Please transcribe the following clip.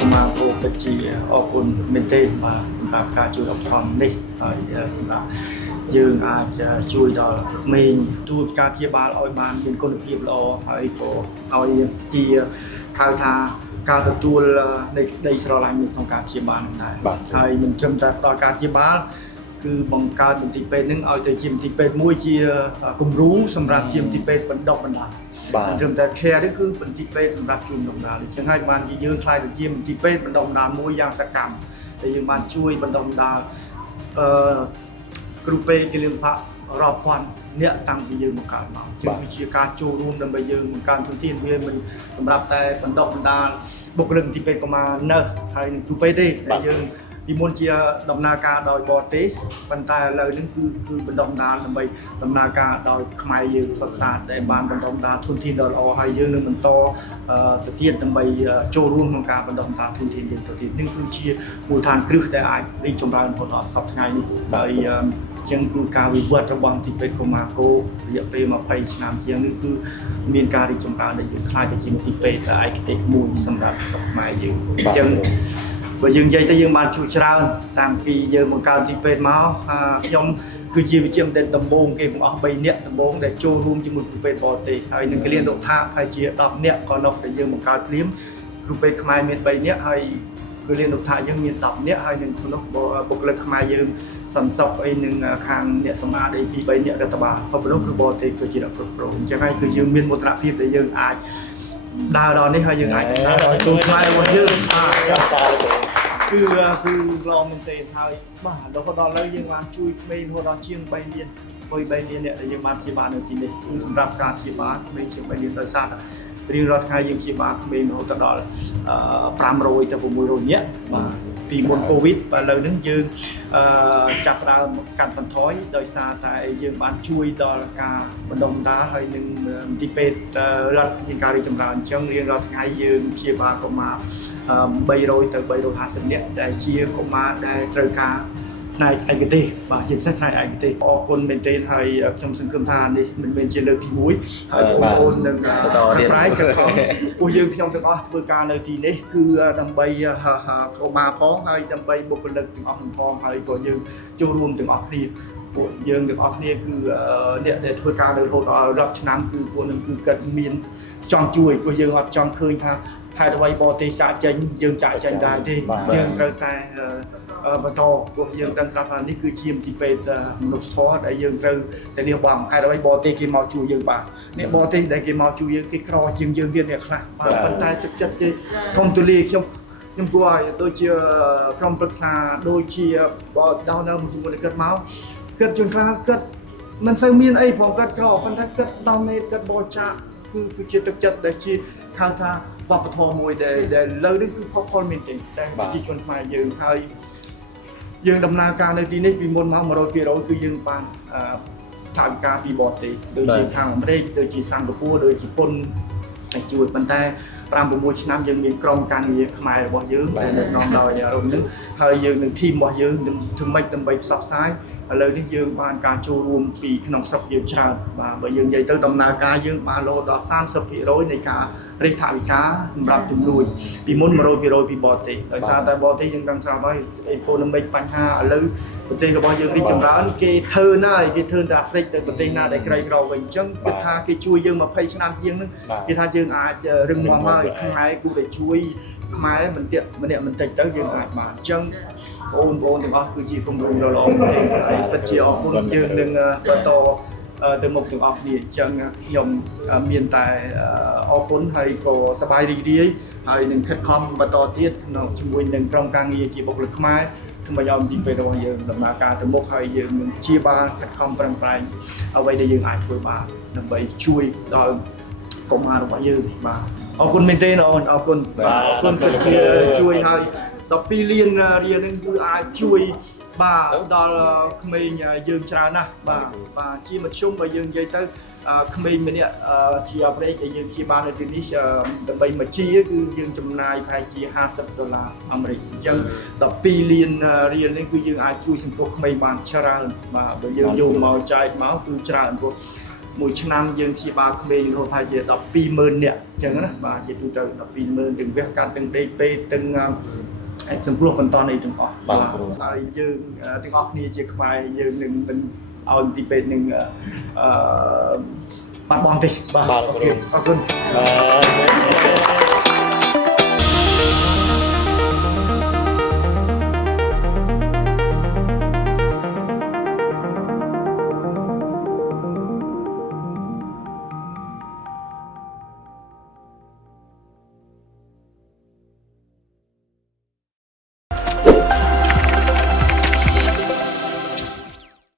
កមាគោពិតជាអរគុណមែនទេបាទសម្រាប់ការជួយឧបត្ថម្ភនេះហើយសម្រាប់យើងអាចជួយដល់ក្មេងទូការព្យាបាលឲ្យបានមានគុណភាពល្អហើយក៏ឲ្យជាហៅថាការទទួលនៃដីស្រឡាញ់ក្នុងការព្យាបាលដែរហើយមិនត្រឹមតែផ្ដល់ការព្យាបាលគឺបង្កើតមន្ទីរពេទ្យនឹងឲ្យទៅជាមន្ទីរពេទ្យមួយជាគំរូសម្រាប់ជាមន្ទីរពេទ្យបណ្ដុះបណ្ដាលត្រឹមតែ care នេះគឺមន្ទីរពេទ្យសម្រាប់ជួយបណ្ដុះបណ្ដាលអញ្ចឹងហើយបានជាយើងខ្លាយទៅជាមន្ទីរពេទ្យបណ្ដុះបណ្ដាលមួយយ៉ាងសកម្មដែលយើងបានជួយបណ្ដុះបណ្ដាលគ្រូពេទ្យគិលានុបដ្ឋរាប់ពាន់អ្នកតាំងពីយើងបង្កើតមកជាគឺជាការចូលរួមដើម្បីយើងបង្កើនធនធានវាមិនសម្រាប់តែបណ្ដុះបណ្ដាលបុគ្គលិកមន្ទីរពេទ្យកុមារនៅហើយនឹងគ្រូពេទ្យទេដែលយើងពីមុនជាដំណើរការដោយបរទេសប៉ុន្តែឥឡូវនេះគឺបណ្ដុះបណ្ដាលដើម្បីដំណើរការដោយខ្មែរយើងសុទ្ធសាធដែលបានបណ្ដុះបណ្ដាលធនធានដ៏ល្អហើយយើងនឹងបន្តទៅទៀតដើម្បីចូលរួមក្នុងការបណ្ដុះបណ្ដាលធនធានយើងទៅទៀតនេះគឺជាមូលដ្ឋានគ្រឹះដែលអាចរីកចម្រើនរហូតដល់សប្តាហ៍ថ្ងៃនេះហើយចឹងគឺការវិវត្តរបស់មន្ទីរពេទ្យកុមារគោរយៈពេល20ឆ្នាំជាងនេះគឺមានការរីកចម្រើនដែលយើងខ្លាចទៅជាមន្ទីរពេទ្យឯកទេសមួយសម្រាប់ស្រុកខ្មែរយើងអញ្ចឹងបើយើងនិយាយទៅយើងបានជួយច្រើនតាំងពីយើងបង្កើតទីពេទ្យមកខ្ញុំគឺជាវិជ្ជាបណ្ឌិតដំបូងគេទាំងអស់3នាក់ដំបូងដែលចូលរួមជាមួយគ្រូពេទ្យបរទេសហើយនឹងគិលានុបដ្ឋហើយជា10នាក់ក៏នោះដែលយើងបង្កើតភ្លាមគ្រូពេទ្យខ្មែរមាន3នាក់ហើយគិលានុបដ្ឋយើងមាន10នាក់ហើយនឹងក្នុងបុគ្គលិកខ្មែរយើងសន្សំអីនឹងខាងអ្នកសម្អាតអី2 3នាក់រដ្ឋបាលក៏ប៉ុណ្ណឹងគឺបរទេសគឺជាអ្នកគ្រប់គ្រងអញ្ចឹងហើយគឺយើងមានមោទនភាពដែលយើងអាចដើរដល់នេះហើយយើងអាចដើរដល់ទូខ្មែររបស់យើងគឺល្អមែនទេហើយបាទដល់ឥឡូវយើងបានជួយក្មេងរហូតដល់ជាង3លានអ្នកដែលយើងបានព្យាបាលនៅទីនេះគឺសម្រាប់ការព្យាបាលក្មេងជាង3លានដោយសាររៀងរាល់ថ្ងៃយើងព្យាបាលក្មេងរហូតដល់500ទៅ600នាក់បាទពីមុនកូវីដបាទឥឡូវហ្នឹងយើងចាប់ផ្ដើមកាត់បន្ថយដោយសារតែយើងបានជួយដល់ការបណ្ដុះបណ្ដាលហើយនឹងមន្ទីរពេទ្យរដ្ឋមានការរីកចម្រើនអញ្ចឹងរៀងរាល់ថ្ងៃយើងព្យាបាលកុមារ300ទៅ350នាក់ដែលជាកុមារដែលត្រូវការផ្នែកឯកទេសបាទជាពិសេសផ្នែកឯកទេសអរគុណមែនទែនហើយខ្ញុំសង្ឃឹមថានេះមិនមែនជាលើកទី1ហើយបងប្អូននឹងបន្តទៀតប្រែកខំពួកយើងខ្ញុំទាំងអស់ធ្វើការនៅទីនេះគឺដើម្បីកុមារផងហើយដើម្បីបុគ្គលិកទាំងអស់នឹងផងហើយក៏យើងចូលរួមទាំងអស់គ្នាពួកយើងទាំងអស់គ្នាគឺអ្នកដែលធ្វើការនៅរហូតដល់រាប់ឆ្នាំគឺពួកនឹងគឺគាត់មានចង់ជួយព្រោះយើងអត់ចង់ឃើញថាហេតុអ្វីបរទេសចាក់ចេញយើងចាក់ចេញដែរទេយើងត្រូវតែបន្តព្រោះយើងដឹងស្រាប់ថានេះគឺជាមន្ទីរពេទ្យមនុស្សធម៌ដែលយើងត្រូវតែលះបង់ហេតុអ្វីបរទេសគេមកជួយយើងបាទអ្នកបរទេសដែលគេមកជួយយើងគេក្រជាងយើងទៀតអ្នកខ្លះបាទប៉ុន្តែទឹកចិត្តគេធំទូលាយខ្ញុំគួរឲ្យដូចជាក្រុមប្រឹក្សាដូចជាដល់នៅជាមួយនឹងគាត់មកគាត់ជួនខ្លះគាត់មិនសូវមានអីផងគាត់ក្រប៉ុន្តែគាត់ដល់មេគាត់បរិច្ចាគគឺជាទឹកចិត្តដែលជាហៅថាវប្បធម៌មួយដែលលើនេះគឺផលមែនទេតែប្រជាជនខ្មែរយើងហើយយើងដំណើរការនៅទីនេះពីមុនមក 100% គឺយើងបានថវិកាពីបរទេសដូចជាខាងអាមេរិកដូចជាសិង្ហបុរីដូចជាពុនតែជួយប៉ុន្តែ5-6 ឆ្នាំយើងមានក្រុមការងារខ្មែររបស់យើងដែលដឹកនាំដោយរុននឹងហើយយើងនឹងធីមរបស់យើងនឹងធ្វើម៉េចដើម្បីផ្សព្វផ្សាយឥឡូវនេះយើងបានការចូលរួមពីក្នុងស្រុកយើងច្រើនបាទបើយើងនិយាយទៅដំណើរការយើងបានរហូតដល់ 30% នៃការរិះថវិកាសម្រាប់ជំនួយពីមុន 100% ពីបរទេសដោយសារតែបរទេសយើងដឹងស្រាប់ហើយ economic បញ្ហាឥឡូវប្រទេសរបស់យើងរីកចម្រើនគេធ្វើណាស់គេធ្វើទៅអាហ្វ្រិកទៅប្រទេសណាដែលក្រីក្រវិញអញ្ចឹងគិតថាគេជួយយើង20ឆ្នាំជាងហ្នឹងគេថាយើងអាចរឹងមាំហើយខ្មែរគួរតែជួយខ្មែរមិនទៀតម្នាក់មិនតិចទៅយើងអាចបានអញ្ចឹងបងប្អូនទាំងអស់គឺជាគំរូដ៏ល្អមែនទេហើយពិតជាអរគុណយើងនឹងបន្តទៅមុខទាំងអស់គ្នាអញ្ចឹងខ្ញុំមានតែអរគុណហើយក៏សប្បាយរីករាយហើយនឹងខិតខំបន្តទៀតក្នុងជាមួយនឹងក្រុមការងារជាបុគ្គលិកខ្មែរធ្វើឲ្យមន្ទីរពេទ្យរបស់យើងដំណើរការទៅមុខហើយយើងនឹងជាបានខិតខំប្រឹងប្រែងអ្វីដែលយើងអាចធ្វើបានដើម្បីជួយដល់កុមាររបស់យើងបាទអរគុណមែនទេអូនអរគុណបាទអរគុណពិតជាជួយឲ្យ12លានរៀលនឹងគឺអាចជួយបាទដល់ក្មេងយើងច្រើនណាស់បាទជាមធ្យមបើយើងនិយាយទៅក្មេងម្នាក់ជាអាប្រេកដែលយើងជាបាននៅទីនេះដើម្បីមកជាគឺយើងចំណាយប្រហែលជា$50អាមេរិកអញ្ចឹង12លានរៀលនេះគឺយើងអាចជួយសង្គ្រោះក្មេងបានច្រើនបាទបើយើងយកមកចែកមកគឺច្រើនព្រោះ មួយឆ្នាំយើងព្យាបាលក្មេងរហូតថាជា120000នាក់អញ្ចឹងណាបាទជាទូទៅ120000ទាំងវះកាត់ទាំងដេកពេកទាំងសង្គ្រោះបន្តអីទាំងអស់បាទហើយយើងទាំងអស់គ្នាជាខ្មែរយើងនឹងមិនឲ្យទីពេទ្យនឹងបាត់បង់ទេបាទអូខេអរគុណ